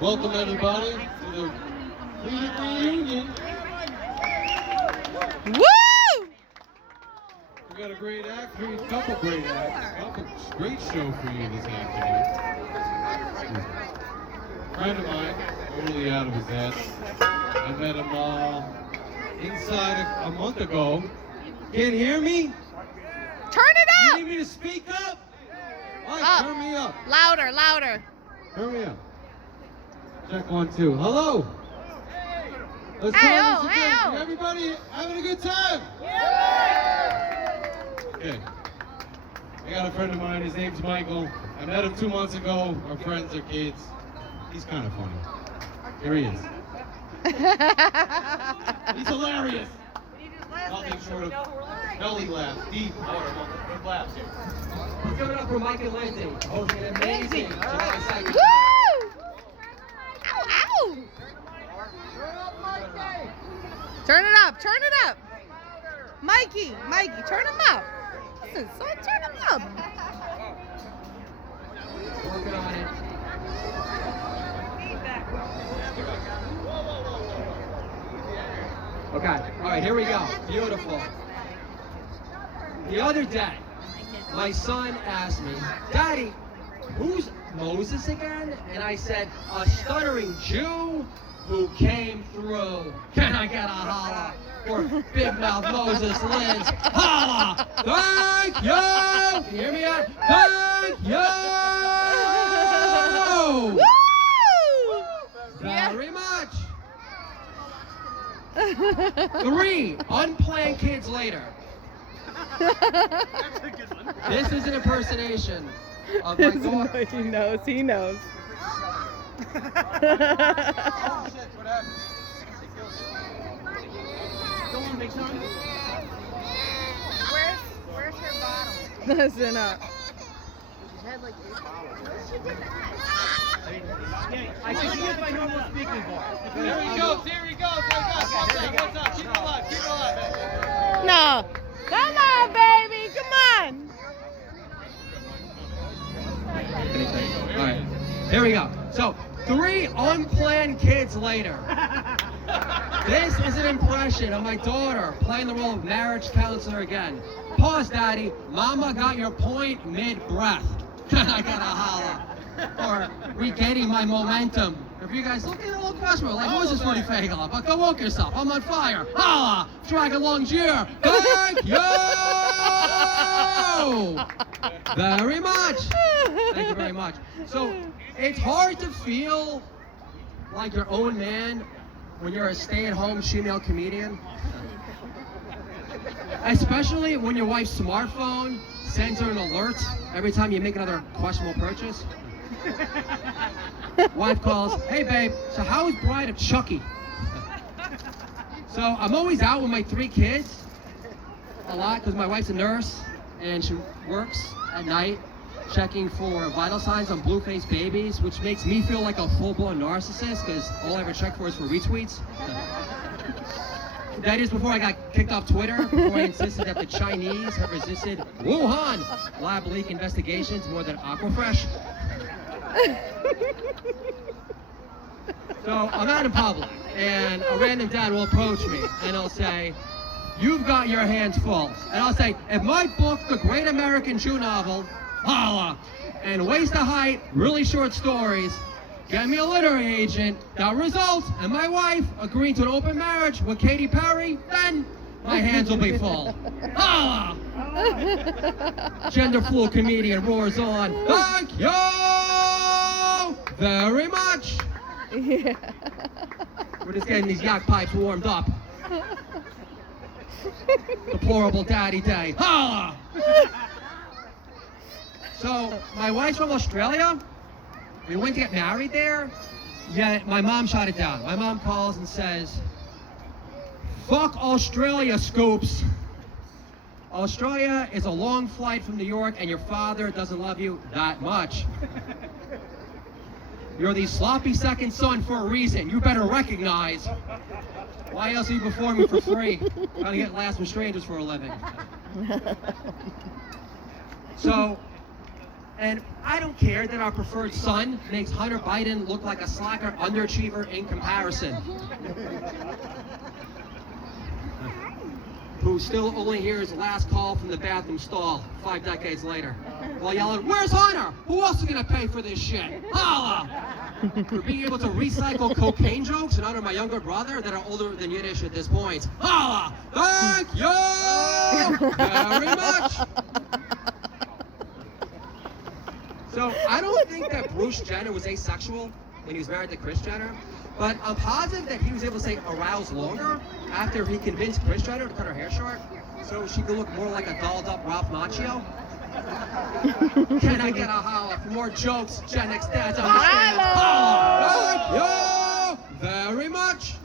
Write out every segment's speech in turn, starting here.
Welcome everybody to the reunion. Woo! We got a great act, couple great acts, couple great show for you this afternoon. A friend of mine, totally out of his head. I met him inside a month ago. Can't hear me? Turn it You up! need me to speak up? All right, Up. turn me up. Louder, louder. Turn me up. Check 1, 2. Hello. Let's Hey, try oh, this hey, again. oh. Everybody having a good time? Okay. I got a friend of mine. His name's Michael. I met him 2 months ago. Our friends are kids. He's kind of funny. Here he is. He's hilarious. Nothing short of belly laughs, deep laughs here. Let's give it up for Mike and Lindsay, hosting an amazing July 2nd. Woo! Ow, ow! Turn it up, turn it up. Mikey, turn him up. Listen, son, turn him up. Working on it. Okay, all right, here we go. Beautiful. The other day, my son asked me, Daddy, who's Moses again? And I said, a stuttering Jew who came through. Can I get a holla for Big Mouth Moses Lynch? Holla! Thank you! Can you hear me yet? Thank you! Woo! Very much. 3 unplanned kids later. This is an impersonation of my daughter. He knows, he knows. Where's her bottle? Listen up. She's had like 8 bottles. I can use my normal speaking voice. Here he goes, here he goes. What's up? Keep it alive, keep it alive. No. Come on, baby. Come on. All right, here we go. So, 3 unplanned kids later. This is an impression of my daughter playing the role of marriage counselor again. Pause, Daddy. Mama got your point mid-breath. I gotta holla. Or regaining my momentum. If you guys look at a little questionable, like Moses Rudy Fagala, but go woke yourself. I'm on fire. Holla! Dragon Longier. Thank you! Very much. Thank you very much. So, it's hard to feel like your own man when you're a stay-at-home female comedian. Especially when your wife's smartphone sends her an alert every time you make another questionable purchase. Wife calls, hey babe, so how is Bride of Chucky? So I'm always out with my 3 kids a lot because my wife's a nurse and she works at night checking for vital signs on blue-faced babies, which makes me feel like a full-blown narcissist because all I ever check for is for retweets. That is before I got kicked off Twitter, before I insisted that the Chinese have resisted Wuhan lab leak investigations more than Aquafresh. So I'm out in public, and a random dad will approach me, and he'll say, you've got your hands full. And I'll say, if my book, The Great American Jew Novel, holla, and Waist to Height, really short stories, get me a literary agent that results in my wife agreeing to an open marriage with Katy Perry, then my hands will be full. Holla! Gender fluid comedian roars on. Thank you very much. Yeah. We're just getting these yak pipes warmed up. Deplorable daddy day. Holla! So, my wife's from Australia. We went to get married there, yet my mom shot it down. My mom calls and says, fuck Australia, Scoops. Australia is a long flight from New York and your father doesn't love you that much. You're the sloppy second son for a reason. You better recognize. Why else are you performing for free? Trying to get laughs from strangers for a living. So, And I don't care that our preferred son makes Hunter Biden look like a slacker underachiever in comparison. Who still only hears last call from the bathroom stall 5 decades later. While yelling, "Where's Hunter? Who else is gonna pay for this shit? Holla!" For being able to recycle cocaine jokes in honor of my younger brother that are older than Yiddish at this point. Holla! Thank you very much! So I don't think that Bruce Jenner was asexual when he was married to Kris Jenner, but I'm positive that he was able to stay aroused longer after he convinced Kris Jenner to cut her hair short so she could look more like a dolled up Ralph Macchio. Can I get a holla for more jokes Gen X dads understand? Holla! Thank you very much!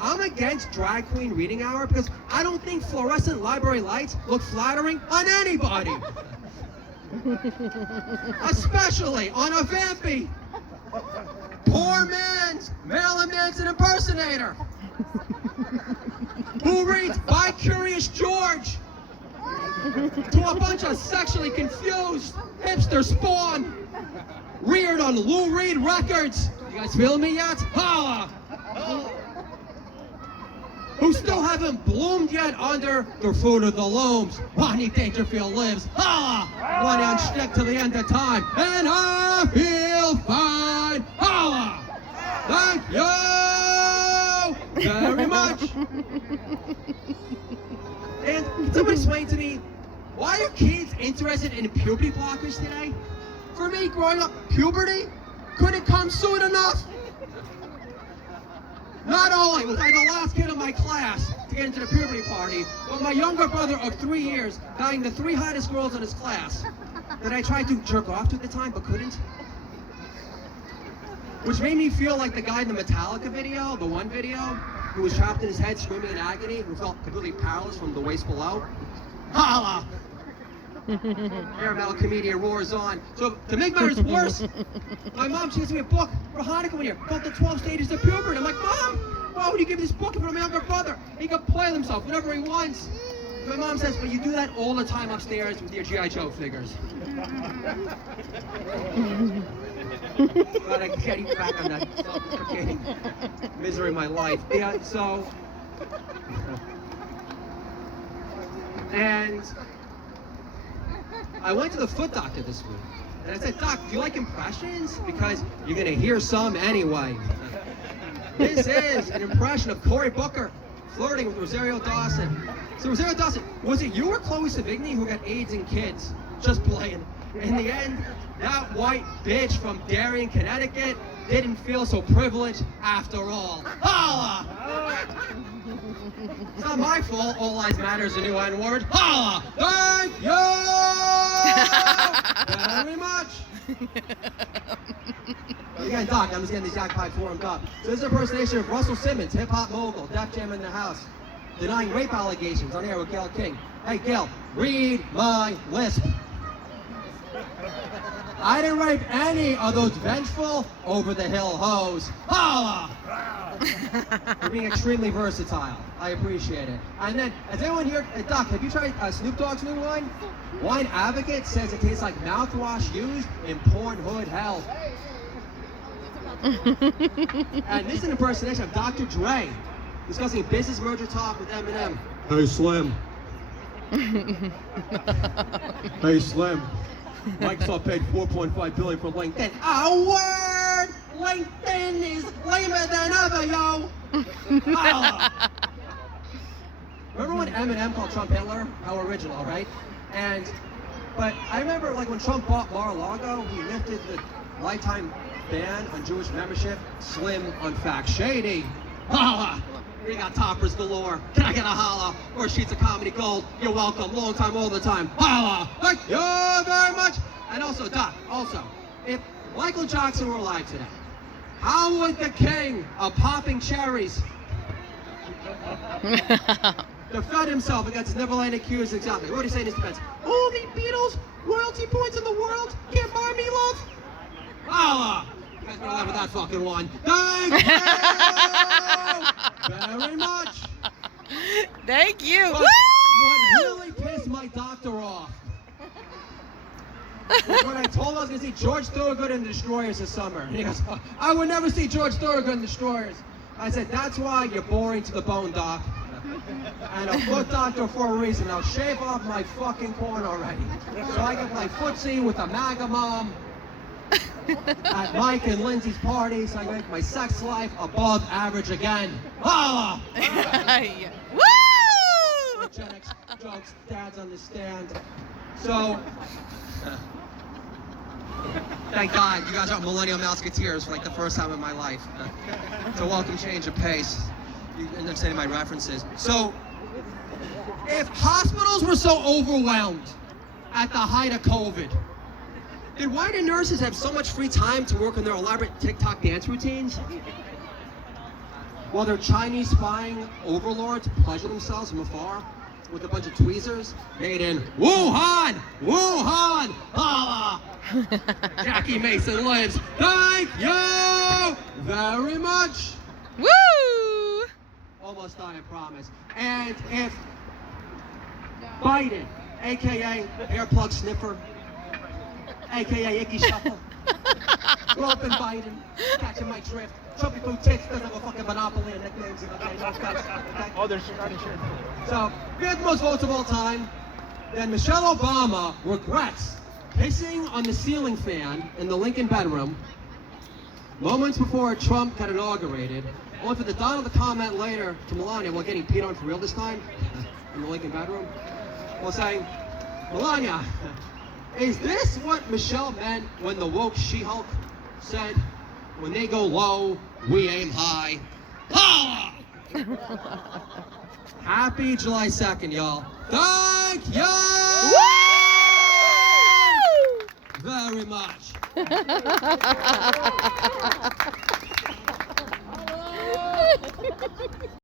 I'm against drag queen reading hour because I don't think fluorescent library lights look flattering on anybody. Especially on a vampy. Poor man's Marilyn Manson impersonator. Who reads By Curious George to a bunch of sexually confused hipster spawn reared on Lou Reed Records. You guys feeling me yet? Holla! Who still haven't bloomed yet under the fruit of the looms. Rodney Dangerfield lives. Holla! One on shtick to the end of time. And I feel fine. Holla! Thank you very much. And can somebody explain to me, why are kids interested in puberty blockers today? For me, growing up, puberty couldn't come soon enough. Not only was I the last kid in my class to get into the puberty party, but my younger brother of 3 years banged the 3 hottest girls in his class that I tried to jerk off to at the time but couldn't. Which made me feel like the guy in the Metallica video, the one video, who was trapped in his head screaming in agony, who felt completely powerless from the waist below. Holla! Air metal comedian roars on. So to make matters worse, my mom gave me a book for Hanukkah one year called The 12 Stages of Puberty. I'm like, Mom, why would you give me this book for my younger brother? He can play himself whenever he wants. My mom says, but you do that all the time upstairs with your G.I. Joe figures. Glad I can get back on that suffocating misery in my life. Yeah, so... And... I went to the foot doctor this week, and I said, Doc, do you like impressions? Because you're gonna hear some anyway. This is an impression of Cory Booker flirting with Rosario Dawson. So Rosario Dawson, was it you or Chloe Sevigny who got AIDS in kids? Just playing. In the end, that white bitch from Darien, Connecticut didn't feel so privileged after all. Holla! It's not my fault. All lives matter is a new N-word. Holla! Thank you very much. Again, Doc, I'm just getting these jack pipes warmed up. So this is an impersonation of Russell Simmons, hip-hop mogul, Def Jam in the house, denying rape allegations on air with Gayle King. Hey, Gayle, read my lisp. I didn't rape any of those vengeful, over-the-hill hoes. Holla! You're being extremely versatile. I appreciate it. And then, has anyone here, Doc, have you tried Snoop Dogg's new wine? Wine Advocate says it tastes like mouthwash used in porn hood hell. And this is an impersonation of Dr. Dre discussing business merger talk with Eminem. Hey, Slim. Hey, Slim. Microsoft paid $4.5 billion for LinkedIn. Oh, word! LinkedIn is lamer than ever, yo! Holla! Remember when Eminem called Trump Hitler? How original, right? But I remember like when Trump bought Mar-a-Lago, he lifted the lifetime ban on Jewish membership. Slim on fact shady. Holla! We got toppers galore. Can I get a holla? Or sheets of comedy gold. You're welcome. Long time, all the time. Holla! Thank you very much. And also, Doc, if Michael Jackson were alive today, how would the king of popping cherries defend himself against Neverland accused? Exactly. What do you say in his defense? All the Beatles royalty points in the world can't buy me love. Holla! You guys better laugh at that fucking one. Thank you very much. Thank you. But Woo! what really pissed my doctor off was when I told him I was going to see George Thorogood and the Destroyers this summer. And he goes, I would never see George Thorogood and the Destroyers. I said, that's why you're boring to the bone, Doc. And a foot doctor for a reason. I'll shave off my fucking corn already. So I can play footsie with a MAGA mom at Mike and Lindsay's parties. I make my sex life above average again. Holla! Yeah. Woo! Eugenics jokes, dads understand. So, thank God you guys are Millennial Mouseketeers for like the first time in my life. It's a welcome change of pace. You understand my references. So, if hospitals were so overwhelmed at the height of COVID, then why do nurses have so much free time to work on their elaborate TikTok dance routines? While their Chinese spying overlords pleasure themselves from afar with a bunch of tweezers made in Wuhan! Wuhan! Holla! Jackie Mason lives. Thank you very much. Woo! Almost done, I promise. And if Biden, aka hair plug sniffer, aka Icky Shuffle, Groping Biden, catching my drift, Trumpy Food Tits doesn't have a fucking monopoly of nicknames. Okay, no offense, okay? Oh, there's already sure. So, we had the most votes of all time. Then Michelle Obama regrets pissing on the ceiling fan in the Lincoln bedroom moments before Trump got inaugurated, only for the Donald to comment later to Melania, while getting peed on for real this time, in the Lincoln bedroom, while saying, Melania, is this what Michelle meant when the woke She-Hulk said, when they go low, we aim high? Holla! Happy July 2nd, y'all. Thank you very much. Woo!